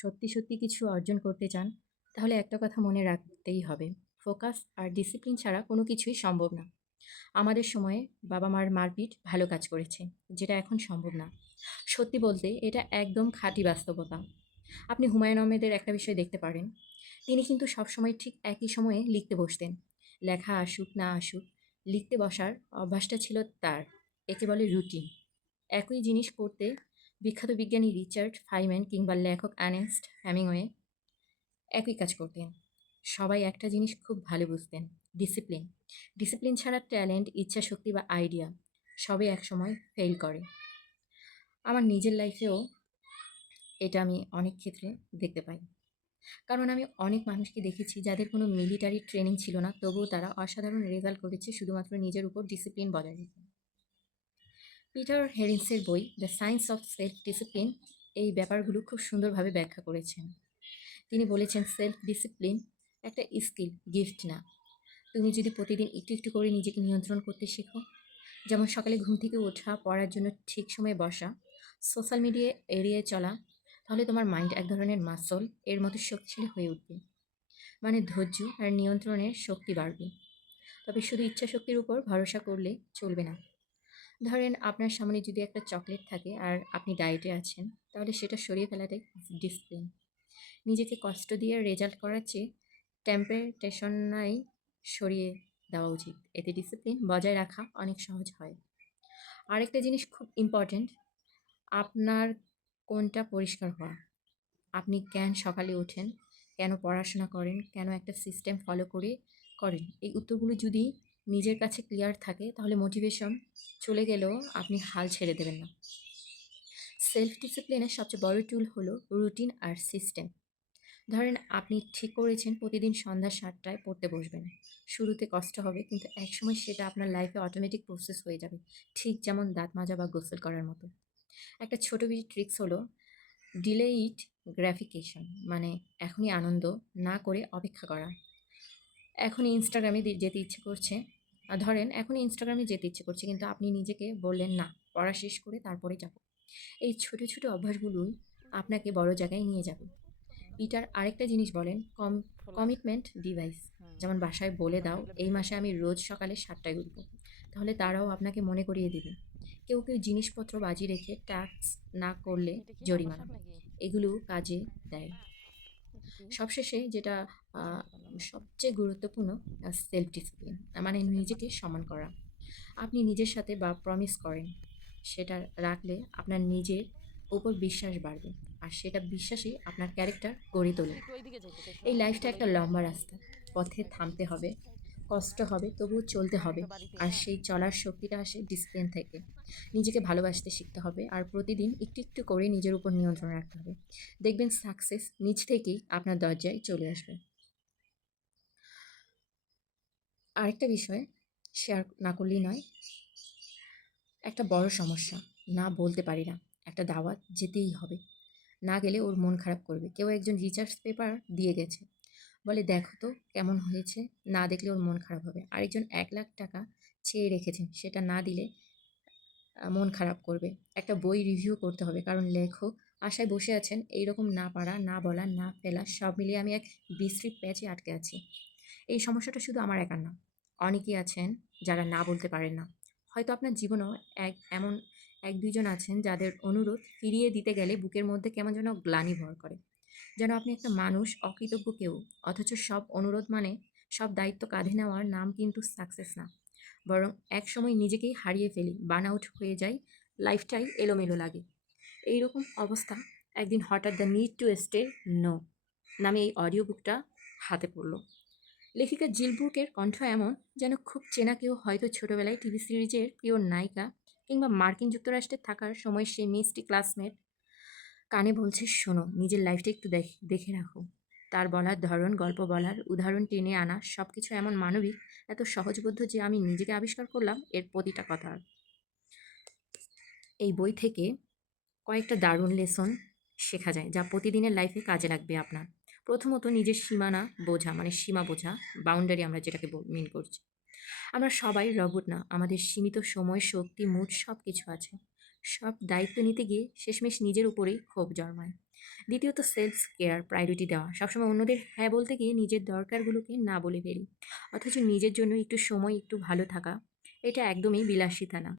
সত্যি সত্যি কিছু অর্জন করতে চান, তাহলে একটা কথা মনে রাখতেই হবে। ফোকাস আর ডিসিপ্লিন ছাড়া কোনো কিছুই সম্ভব না। আমাদের সময়ে বাবা মার মারপিট ভালো কাজ করেছে, যেটা এখন সম্ভব না। সত্যি বলতে, এটা একদম খাঁটি বাস্তবতা। আপনি হুমায়ুন আহমেদের একটা বিষয় দেখতে পারেন। তিনি কিন্তু সবসময় ঠিক একই সময়ে লিখতে বসতেন। লেখা আসুক, না আসুক, লিখতে বসার অভ্যাসটা ছিল তার। একে বলে রুটিন। একই জিনিস করতে বিখ্যাত বিজ্ঞানী রিচার্ড ফাইম্যান কিংবা লেখক অ্যানেস্ট হ্যামিংওয়ে একই কাজ করতেন। সবাই একটা জিনিস খুব ভালো বুঝতেন, ডিসিপ্লিন। ডিসিপ্লিন ছাড়া ট্যালেন্ট, ইচ্ছাশক্তি বা আইডিয়া সবই একসময় ফেল করে। আমার নিজের লাইফেও এটা আমি অনেক ক্ষেত্রে দেখতে পাই। কারণ আমি অনেক মানুষকে দেখেছি যাদের কোনো মিলিটারি ট্রেনিং ছিল না, তবুও তারা অসাধারণ রেজাল্ট করেছে, শুধুমাত্র নিজের উপর ডিসিপ্লিন বজায় রেখে। পিটার হেরিংসের বই, the science of self discipline এই ব্যাপারগুলো খুব সুন্দরভাবে ব্যাখ্যা করেছেন। তিনি বলেছেন সেলফ ডিসিপ্লিন একটা স্কিল, গিফট না। তুমি যদি প্রতিদিন একটু একটু করে নিজেকে নিয়ন্ত্রণ করতে শেখো, যেমন সকালে ঘুম থেকে ওঠা, পড়ার জন্য ঠিক সময়ে বসা, সোশ্যাল মিডিয়া এড়িয়ে চলা, তাহলে তোমার মাইন্ড এক ধরনের মাসল, এর মতো শক্তিশালী হয়ে উঠবে। মানে ধৈর্য আর নিয়ন্ত্রণের শক্তি বাড়বে। তবে শুধু ইচ্ছা শক্তির উপর ভরসা করলে চলবে না। ধরেন আপনার সামনে যদি একটা চকলেট থাকে আর আপনি ডায়েটে আছেন, তাহলে সেটা সরিয়ে ফেলাটাই ডিসিপ্লিন। নিজেকে কষ্ট দিয়ে রেজাল্ট করার চেয়ে টেম্পারেটেশনাই সরিয়ে দেওয়া উচিত। এতে ডিসিপ্লিন বজায় রাখা অনেক সহজ হয়। আরেকটা জিনিস খুব ইম্পর্ট্যান্ট আপনার কোনটা পরিষ্কার হওয়া? আপনি কেন সকালে ওঠেন? কেন পড়াশোনা করেন? কেন একটা সিস্টেম ফলো করে করেন? এই উত্তরগুলো যদি নিজের কাছে ক্লিয়ার থাকে, তাহলে মোটিভেশন চলে গেলেও আপনি হাল ছেড়ে দেবেন না। সেলফ ডিসিপ্লিনের সবচেয়ে বড় টুল হলো রুটিন আর সিস্টেম ধরেন আপনি ঠিক করেছেন প্রতিদিন সন্ধ্যা সাতটায় পড়তে বসবেন। শুরুতে কষ্ট হবে, কিন্তু একসময় সেটা আপনার লাইফে অটোমেটিক প্রসেস হয়ে যাবে, ঠিক যেমন দাঁত মাজা বা গোসল করার মতো। একটা ছোটো বিটি ট্রিক্স হলো ডিলে ইট গ্রাফিকেশন মানে এখনই আনন্দ না করে অপেক্ষা করা। এখনই ইনস্টাগ্রামে যেতে ইচ্ছে করছে ধরেন এখনই ইনস্টাগ্রামে যেতে ইচ্ছে করছে কিন্তু আপনি নিজেকে বললেন না পড়া শেষ করে তারপরে যাব। এই ছোট ছোট অভ্যাসগুলোই আপনাকে বড় জায়গায় নিয়ে যাবে। পিটার আরেকটা জিনিস বলেন কম কমিটমেন্ট ডিভাইস যেমন বাসায় বলে দাও এই মাসে আমি রোজ সকালে সাতটায় উঠব। তাহলে তারাও আপনাকে মনে করিয়ে দেবে। কেউ কেউ জিনিসপত্র বাজি রেখে ট্যাক্স না করলে জরিমানা এগুলো কাজে দেয়। সবশেষে যেটা সবচেয়ে গুরুত্বপূর্ণ সেলফ ডিসিপ্লিন মানে নিজেকে সম্মান করা। আপনি নিজের সাথে বা প্রমিস করেন সেটা রাখলে আপনার নিজের উপর বিশ্বাস বাড়বে। আর সেটা বিশ্বাসই আপনার ক্যারেক্টার গড়ে তোলে। এই লাইফটা একটা লম্বা রাস্তা পথে থামতে হবে। কষ্ট হবে, তবুও চলতে হবে। আর সেই চলার শক্তিটা আসে ডিসিপ্লিন থেকে। নিজেকে ভালোবাসতে শিখতে হবে আর প্রতিদিন একটু একটু করে নিজের উপর নিয়ন্ত্রণ রাখতে হবে। দেখবেন সাকসেস নিজ থেকেই আপনার দরজায় চলে আসবে। আরেকটা বিষয় শেয়ার না করলেই নয়, একটা বড় সমস্যা, না বলতে পারি না, একটা দাওয়াত যেতেই হবে। না গেলে ওর মন খারাপ করবে। কেউ একজন রিচার্জ পেপার দিয়ে গেছে। বলে, দেখো তো কেমন হয়েছে। না দেখলে ওর মন খারাপ হবে। আরেকজন এক লাখ টাকা চেয়ে রেখেছেন। সেটা না দিলে মন খারাপ করবে। একটা বই রিভিউ করতে হবে। কারণ লেখক আশায় বসে আছেন, এইরকম না পারা, না বলা, না ফেলা, সব মিলিয়ে আমি এক বিশ্রী প্যাচে আটকে আছি। এই সমস্যাটা শুধু আমার একার না। অনেকেই আছেন যারা না বলতে পারেন না। হয়তো আপনার জীবনেও এক, এমন এক দুইজন আছেন যাদের অনুরোধ ফিরিয়ে দিতে গেলে বুকের মধ্যে কেমন যেন গ্লানি ভর করে। যেন আপনি একটা মানুষ, অকৃতজ্ঞ কেউ, অথচ সব অনুরোধ মানে সব দায়িত্ব কাঁধে নেওয়ার নাম কিন্তু সাকসেস না। বরং এক সময় নিজেকেই হারিয়ে ফেলি বার্ন আউট হয়ে যায় লাইফটাই এলোমেলো লাগে। এইরকম অবস্থা একদিন হঠাৎ the need to stay no নামে এই অডিও বুকটা হাতে পড়ল। লেখিকা জিলবুকের কণ্ঠ এমন যেন খুব চেনা কেউ হয়তো ছোটবেলায় টিভি সিরিজের প্রিয় নায়িকা কিংবা মার্কিন যুক্তরাষ্ট্রে থাকার সময় সেই মিষ্টি ক্লাসমেট কানে বলছে, শোনো, নিজের লাইফটা একটু দেখ, দেখে রাখো। তার বলার ধরন, গল্প বলার উদাহরণ টেনে আনা সব কিছু এমন মানবিক, এত সহজবোধ্য যে আমি নিজেকে আবিষ্কার করলাম, এর প্রতিটা কথা। এই বই থেকে কয়েকটা দারুণ লেসন শেখা যায়, যা প্রতিদিনের লাইফে কাজে লাগবে আপনার। প্রথমত, নিজের সীমানা বোঝা মানে সীমা বোঝা বাউন্ডারি আমরা যেটাকে মিন করছি। আমরা সবাই রবট না, আমাদের সীমিত সময়, শক্তি মুড সব কিছু আছে। সব দায়িত্ব নিতে গিয়ে শেষমেশ নিজের উপরেই ক্ষোভ জন্মায়। দ্বিতীয়ত সেলফ কেয়ার প্রায়োরিটি দেওয়া। সবসময় অন্যদের হ্যাঁ বলতে গিয়ে নিজের দরকারগুলোকে না বলে ফেলি। অথচ নিজের জন্য একটু সময়, একটু ভালো থাকা, এটা একদমই বিলাসিতা না।